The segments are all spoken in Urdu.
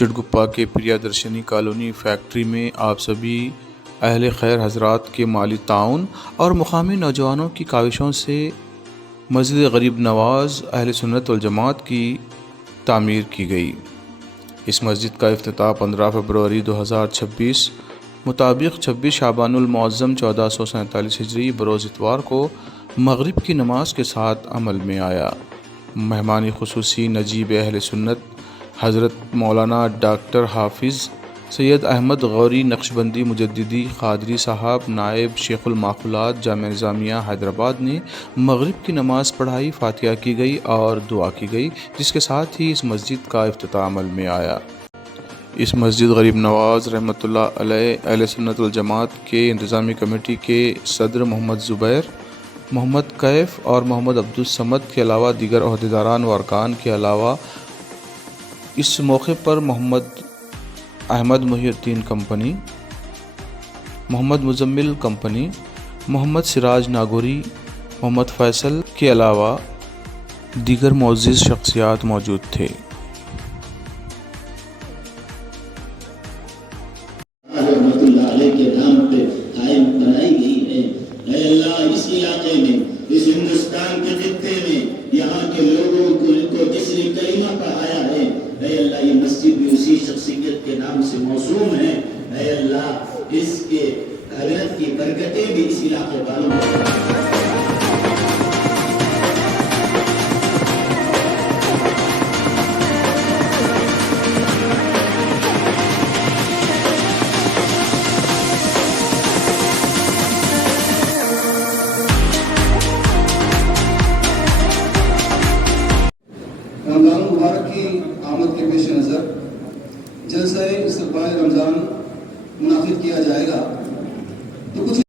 چڑگپا کے پریا درشنی کالونی فیکٹری میں آپ سبھی اہل خیر حضرات کے مالی تعاون اور مقامی نوجوانوں کی کاوشوں سے مسجد غریب نواز اہل سنت والجماعت کی تعمیر کی گئی۔ اس مسجد کا افتتاح 15 فروری 2026 مطابق 26 شعبان المعظم 1447 ہجری بروز اتوار کو مغرب کی نماز کے ساتھ عمل میں آیا۔ مہمان خصوصی نجیب اہل سنت حضرت مولانا ڈاکٹر حافظ سید احمد غوری نقشبندی مجددی قادری صاحب نائب شیخ الماخولات جامعہ نظامیہ حیدرآباد نے مغرب کی نماز پڑھائی، فاتحہ کی گئی اور دعا کی گئی، جس کے ساتھ ہی اس مسجد کا افتتاح عمل میں آیا۔ اس مسجد غریب نواز رحمۃ اللہ علیہ اہل سنت والجماعت کے انتظامی کمیٹی کے صدر محمد زبیر، محمد کیف اور محمد عبدالصمد کے علاوہ دیگر عہدیداران و ارکان کے علاوہ اس موقع پر محمد احمد محی الدین کمپنی، محمد مزمل کمپنی، محمد سراج ناگوری، محمد فیصل کے علاوہ دیگر معزز شخصیات موجود تھے۔ اس علاقے میں، اس ہندوستان کے خطے میں، یہاں کے لوگوں کو جس نے کلمہ پڑھایا ہے، اے اللہ یہ مسجد بھی اسی شخصیت کے نام سے موسوم ہے۔ اے اللہ اس کے حضرت کی برکتیں بھی اس علاقے والوں کو رمضان مبارک کی آمد کے پیش نظر جلسہ استقبال رمضان منعقد کیا جائے گا، تو کچھ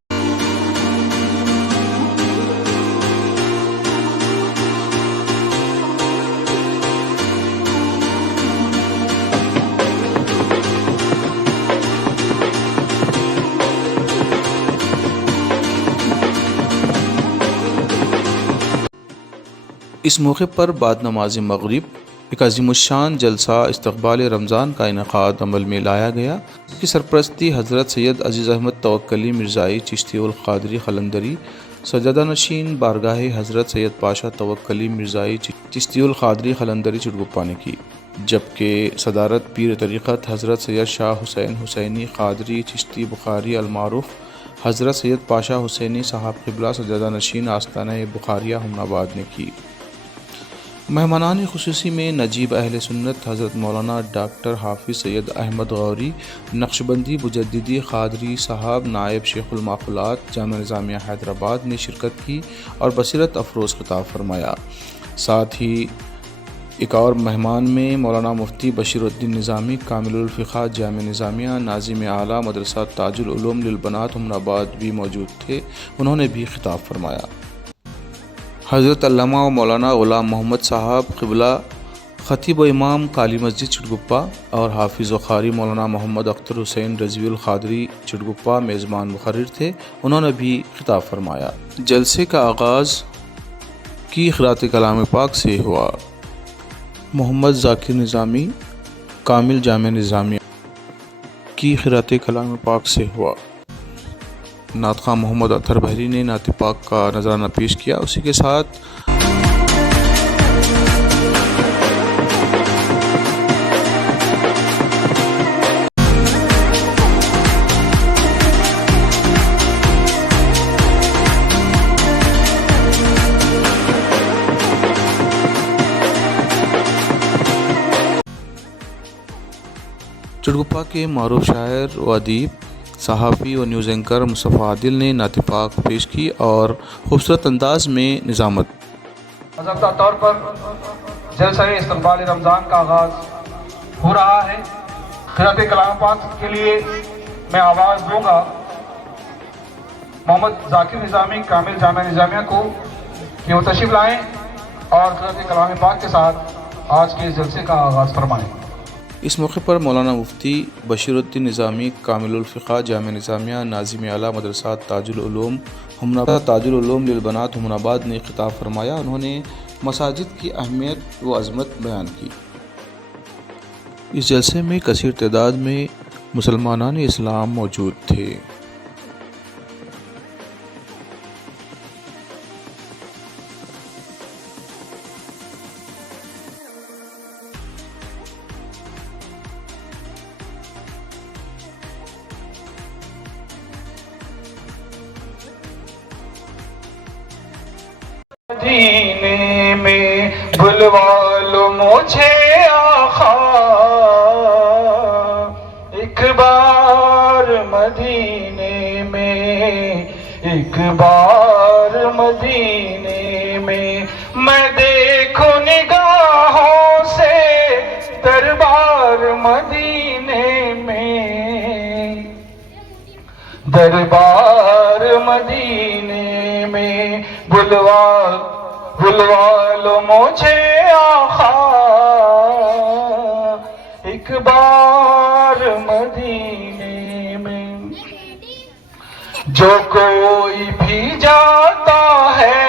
اس موقع پر بعد نماز مغرب ایک عظیم الشان جلسہ استقبال رمضان کا انعقاد عمل میں لایا گیا، جس کی سرپرستی حضرت سید عزیز احمد توکلی مرزائی چشتی القادری قلندری سجادہ نشین بارگاہ حضرت سید پاشا توکلی مرزائی چشتی القادری قلندری چڑگپا نے کی، جبکہ صدارت پیر طریقت حضرت سید شاہ حسین حسینی قادری چشتی بخاری المعروف حضرت سید پاشا حسینی صاحب قبلہ سجادہ نشین آستانہ بخاریہ ہمن آباد نے کی۔ مہمانان خصوصی میں نجیب اہل سنت حضرت مولانا ڈاکٹر حافظ سید احمد غوری نقشبندی مجددی قادری صاحب نائب شیخ الماخولات جامعہ نظامیہ حیدرآباد نے شرکت کی اور بصیرت افروز خطاب فرمایا۔ ساتھ ہی ایک اور مہمان میں مولانا مفتی بشیر الدین نظامی کامل الفقہ جامعہ نظامیہ ناظم اعلیٰ مدرسہ تاج العلوم للبنات ہمن آباد بھی موجود تھے، انہوں نے بھی خطاب فرمایا۔ حضرت علامہ و مولانا غلام محمد صاحب قبلہ خطیب و امام کالی مسجد چڑگپا اور حافظ و قاری مولانا محمد اختر حسین رضوی القادری چڑگپا میزبان مقرر تھے، انہوں نے بھی خطاب فرمایا۔ جلسے کا آغاز کی قرأت کلام پاک سے ہوا۔ محمد ذاکر نظامی کامل جامعہ نظامیہ کی قرأت کلام پاک سے ہوا۔ نعت خواں محمد اطہر بحری نے نعت پاک کا نذرانہ پیش کیا، اسی کے ساتھ چڑگپا کے معروف شاعر و ادیب صحافی و نیوز اینکر مصطفیٰ عادل نے نعت پاک پیش کی اور خوبصورت انداز میں نظامت۔ باضابطہ طور پر جلسہ استقبال رمضان کا آغاز ہو رہا ہے۔ قرأت کلام پاک کے لیے میں آواز دوں گا محمد ذاکر نظامی کامل جامعہ نظامیہ کو کہ وہ تشریف لائیں اور قرأت کلام پاک کے ساتھ آج کے اس جلسے کا آغاز فرمائیں۔ اس موقع پر مولانا مفتی بشیر الدین نظامی کامل الفقہ جامعہ نظامیہ ناظم اعلیٰ مدرسہ تاج العلوم للبنات ہمن آباد نے خطاب فرمایا۔ انہوں نے مساجد کی اہمیت و عظمت بیان کی۔ اس جلسے میں کثیر تعداد میں مسلمانان اسلام موجود تھے۔ مدینے میں بلوا لو مجھے آقا، ایک بار مدینے میں، ایک بار مدینے میں، میں دیکھوں نگاہوں سے دربار مدینے میں، دربار مدینے میں، بلوا لو مجھے آقا، ایک بار مدینے میں۔ جو کوئی بھی جاتا ہے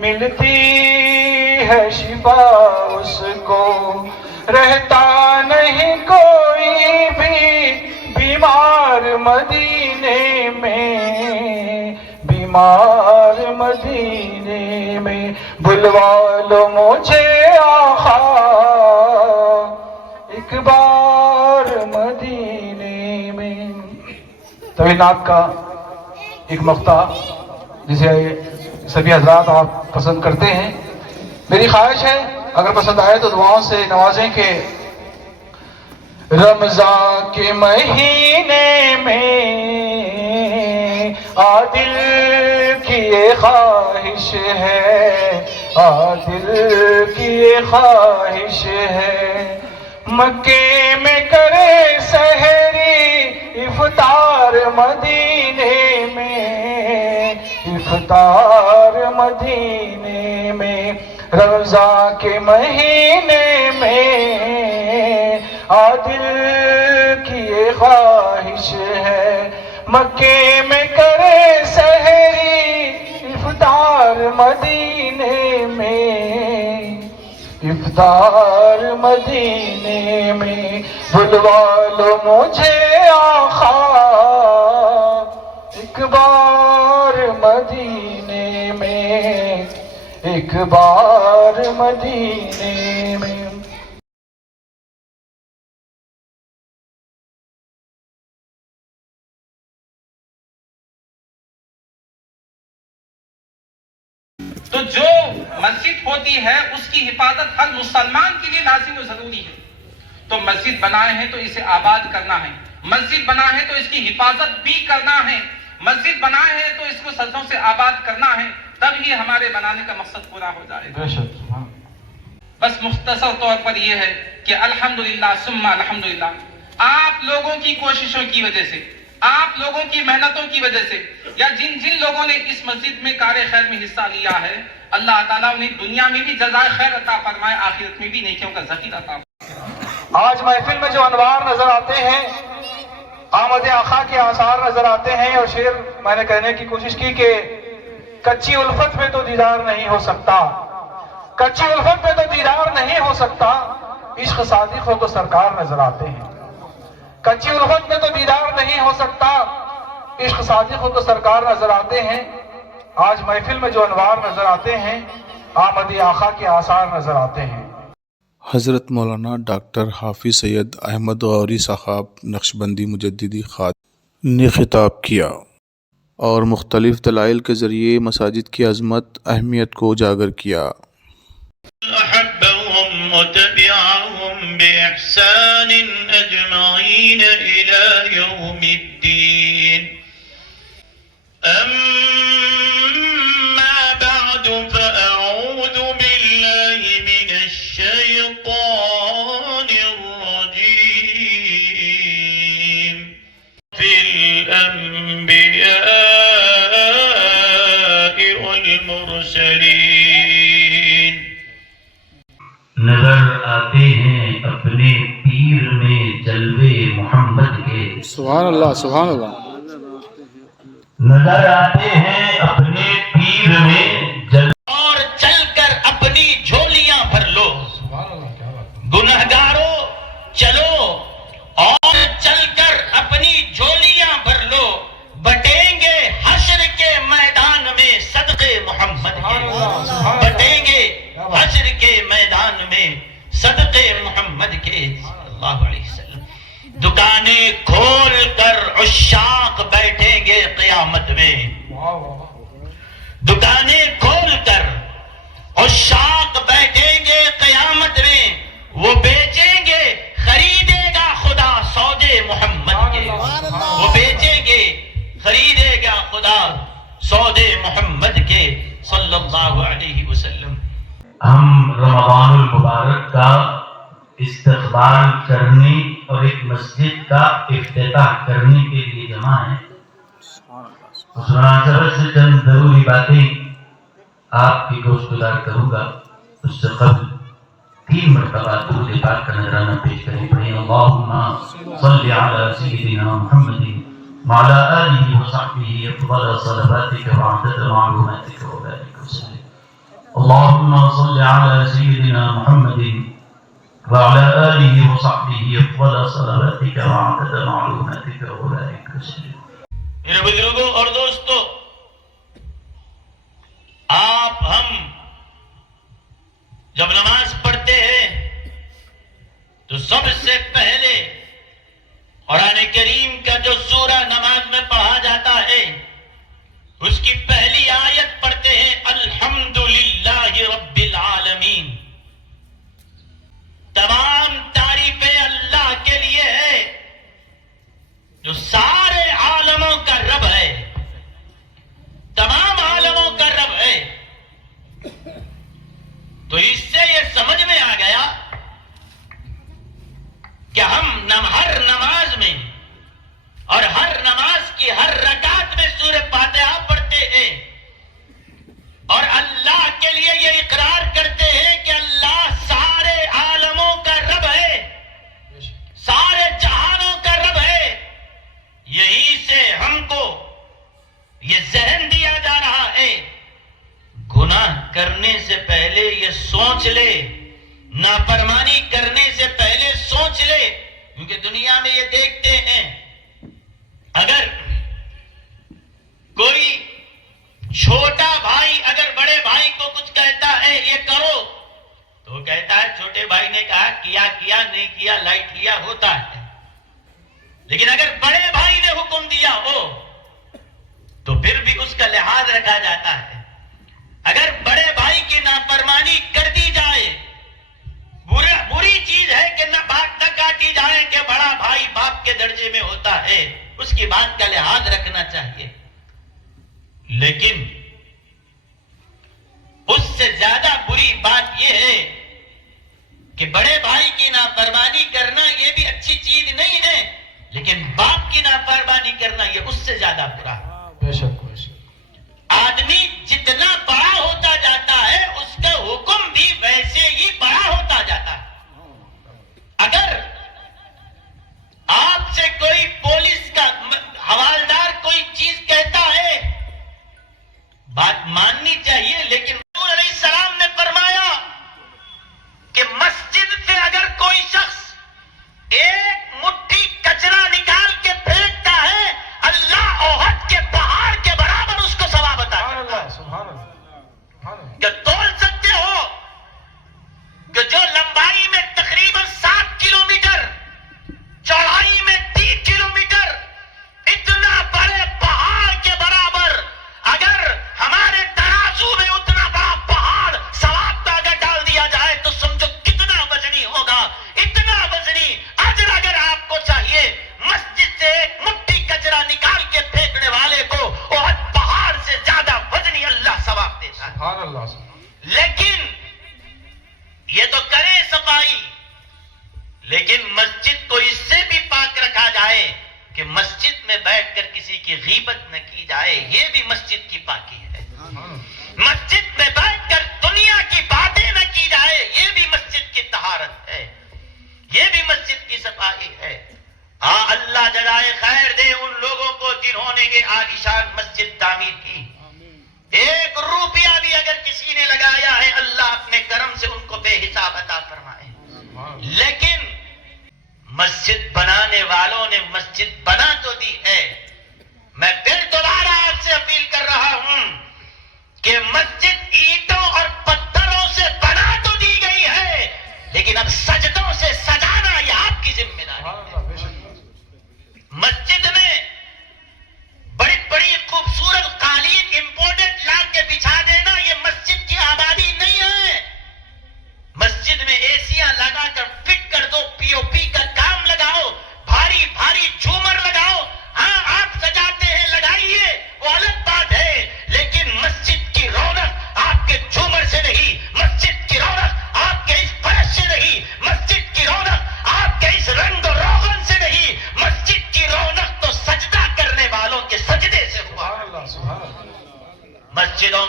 ملتی ہے شفا اس کو، رہتا نہیں کوئی بھی بیمار مدینے میں، بیمار مدینے میں، بلوا لو مجھے آقا، ایک بار مدینے میں۔ طویل نعت کا ایک مقطع جسے سبھی حضرات آپ پسند کرتے ہیں، میری خواہش ہے اگر پسند آئے تو دعاؤں سے نوازیں کہ رمضان کے مہینے میں عادل کی یہ خواہش ہے، عادل کی یہ خواہش ہے، مکے میں کرے سحری افطار مدینے میں، افطار مدینے میں، رمضان کے مہینے میں عادل کی یہ خواہش ہے، مکے میں کرے سحری افطار مدینے میں، افطار مدینے میں، بلوا لو مجھے آقا، ایک بار مدینے میں، ایک بار مدینے میں۔ تو جو مسجد ہوتی ہے اس کی حفاظت ہر مسلمان کے لیے لازم و ضروری ہے۔ تو مسجد بنائے ہیں تو اسے آباد کرنا ہے، مسجد بنا ہے تو اس کی حفاظت بھی کرنا ہے، مسجد بنائے ہیں تو اس کو سجدوں سے آباد کرنا ہے، تب ہی ہمارے بنانے کا مقصد پورا ہو جائے گا۔ بس مختصر طور پر یہ ہے کہ الحمدللہ ثم الحمدللہ، آپ لوگوں کی کوششوں کی وجہ سے، آپ لوگوں کی محنتوں کی وجہ سے، یا جن لوگوں نے اس مسجد میں کار خیر میں حصہ لیا ہے، اللہ تعالیٰ انہیں دنیا میں بھی جزائے خیر عطا فرمائے، آخرت میں بھی نیکیوں کا ذخیرہ عطا فرمائے۔ آج محفل میں جو انوار نظر آتے ہیں، آمد آقا کے آثار نظر آتے ہیں، اور شعر میں نے کہنے کی کوشش کی کہ کچی الفت میں تو دیدار نہیں ہو سکتا، کچی الفت میں تو دیدار نہیں ہو سکتا، عشق صادق ہو تو سرکار نظر آتے ہیں، کچی الفت میں تو دیدار نہیں ہو سکتا، عشق صادق ہو تو سرکار نظر آتے ہیں۔ آج محفل میں جو انوار نظر آتے ہیں، آمد آقا کے آثار نظر آتے ہیں۔ حضرت مولانا ڈاکٹر حافظ سید احمد غوری صاحب نقشبندی مجددی خادم نے خطاب کیا اور مختلف دلائل کے ذریعے مساجد کی عظمت اہمیت کو اجاگر کیا۔ أحبهم وتبعهم بإحسان أجمعين إلى يوم الدين. أما بعد فأعوذ بالله من الشيطان الرجيم. في الأنبياء والمرسلين. نظر آتے ہیں اپنے پیر میں جلوے محمد کے، سبحان اللہ سبحان اللہ۔ نظر آتے ہیں اپنے پیر میں اور چل کر اپنی جھولیاں بھر لو، گنہگار محمد کے صلی اللہ علیہ وسلم. دکانیں کھول کر عشاق بیٹھیں گے قیامت میں. دکانیں کھول کر عشاق بیٹھیں گے قیامت میں. وہ بیچیں گے, خریدے گا خدا سودے محمد کے. وہ بیچیں گے, خریدے گا خدا سودے محمد کے صلی اللہ علیہ وسلم. ہم رمضان المبارک کا استقبال کرنے اور ایک مسجد کا افتتاح کرنے کے لیے جمع ہیں. اس مناسبت سے چند ضروری باتیں آپ کی گوشتگزار کروں گا. اس سے قبل 3 مرتبہ درود پاک کا نذرانہ پیش کریں. پڑھیں اللہم صلی علی سیدنا محمد وعلی آلہ وصحبہ افضل صلواتک وعدد معلوماتک وبارک وسلم. اللہم صلی علی سیدنا محمد وعلی آلہ وصحبہ افضل صلواتک وعدد معلوماتک وبارک وسلم. میرے بزرگوں اور دوستو, آپ ہم جب نماز پڑھتے ہیں تو سب سے پہلے قرآن کریم کا جو سورہ نماز میں پڑھا جاتا ہے اس کی پہلی آیت پڑھتے ہیں الحمدللہ رب العالمین. تمام تعریفیں اللہ کے لیے ہے جو سارے عالموں کا رب ہے, تمام عالموں کا رب ہے. تو اس سے یہ سمجھ میں آ گیا کہ ہم ہر نماز میں اور ہر نماز کی ہر رکعت میں سورہ فاتحہ پڑھتے ہیں اور اللہ کے لیے یہ اقرار کرتے ہیں کہ اللہ سارے عالموں کا رب ہے, سارے جہانوں کا رب ہے. یہی سے ہم کو یہ ذہن دیا جا رہا ہے, گناہ کرنے سے پہلے یہ سوچ لے, نافرمانی کرنے سے پہلے سوچ لے. کیونکہ دنیا میں یہ دیکھتے ہیں اگر کوئی چھوٹا بھائی اگر بڑے بھائی کو کچھ کہتا ہے یہ کرو تو وہ کہتا ہے چھوٹے بھائی نے کہا کیا نہیں کیا, لائٹ لیا, ہوتا ہے. لیکن اگر بڑے بھائی نے حکم دیا ہو تو پھر بھی اس کا لحاظ رکھا جاتا ہے. اگر بڑے بھائی کی نافرمانی کر دی جائے, بری چیز ہے کہ نہ بات نہ کاٹی جائے کہ بڑا بھائی باپ کے درجے میں ہوتا ہے, اس کی بات کا لحاظ رکھنا چاہیے. لیکن اس سے زیادہ بری بات یہ ہے کہ بڑے بھائی کی نافرمانی کرنا یہ بھی اچھی چیز نہیں ہے, لیکن باپ کی نافرمانی کرنا یہ اس سے زیادہ برا ہے. بے شک بے شک. آدمی جتنا بڑا ہوتا جاتا ہے اس کا حکم بھی ویسے ہی بڑا ہوتا جاتا ہے. اگر آپ سے کوئی پولیس کا حوالدار کوئی چیز کہتا ہے بات ماننی چاہیے, لیکن رسول علیہ السلام نے فرمایا کہ مسجد سے اگر کوئی شخص ایک مٹھی کچرا نکال کے پھینکتا ہے اللہ احد کے پہاڑ کے برابر اس کو ثواب عطا کرتا ہے. کیا تول سکتے ہو کہ جو لمبائی میں تقریباً 7 کلومیٹر, چوڑائی میں 3 کلومیٹر, اتنا بڑے پہاڑ کے برابر اگر ہمارے ترازو میں اتنا بڑا پہاڑ ثواب کا اگر ڈال دیا جائے تو سمجھو کتنا وزنی ہوگا. اتنا وزنی اجر اگر آپ کو چاہیے مسجد سے ایک مٹھی کچرا نکال کے پھینکنے والے کو احد پہاڑ سے زیادہ وزنی اللہ ثواب دیتا ہے. سبحان اللہ. لیکن یہ تو کرے صفائی, لیکن مسجد کو اس سے بھی پاک رکھا جائے کہ مسجد میں بیٹھ کر کسی کی غیبت نہ کی جائے, یہ بھی مسجد کی پاکی ہے. مسجد میں بیٹھ کر دنیا کی باتیں نہ کی جائے, یہ بھی مسجد کی طہارت ہے, یہ بھی مسجد کی صفائی ہے. ہاں اللہ جزائے خیر دے ان لوگوں کو جنہوں نے یہ عالیشان مسجد تعمیر کی. 1 روپیہ بھی اگر کسی نے لگایا ہے اللہ اپنے کرم سے ان کو بے حساب عطا فرمائے. لیکن مسجد بنانے والوں نے مسجد بنا تو دی ہے. میں پھر دوبارہ آپ سے اپیل کر رہا ہوں کہ مسجد اینٹوں اور پتھروں سے بنا تو دی گئی ہے, لیکن اب سجدوں سے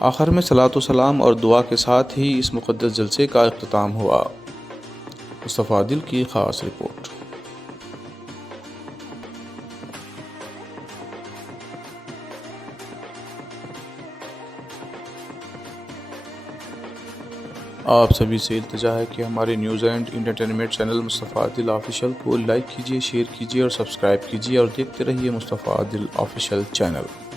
آخر میں صلاۃ و سلام اور دعا کے ساتھ ہی اس مقدس جلسے کا اختتام ہوا۔ مصطفیٰ عادل کی خاص رپورٹ۔ آپ سبھی سے التجا ہے کہ ہمارے news and entertainment channel Mustafa Adil official کو لائک کیجیے، شیئر کیجیے اور سبسکرائب کیجیے، اور دیکھتے رہیے مصطفیٰ عادل آفیشیل چینل۔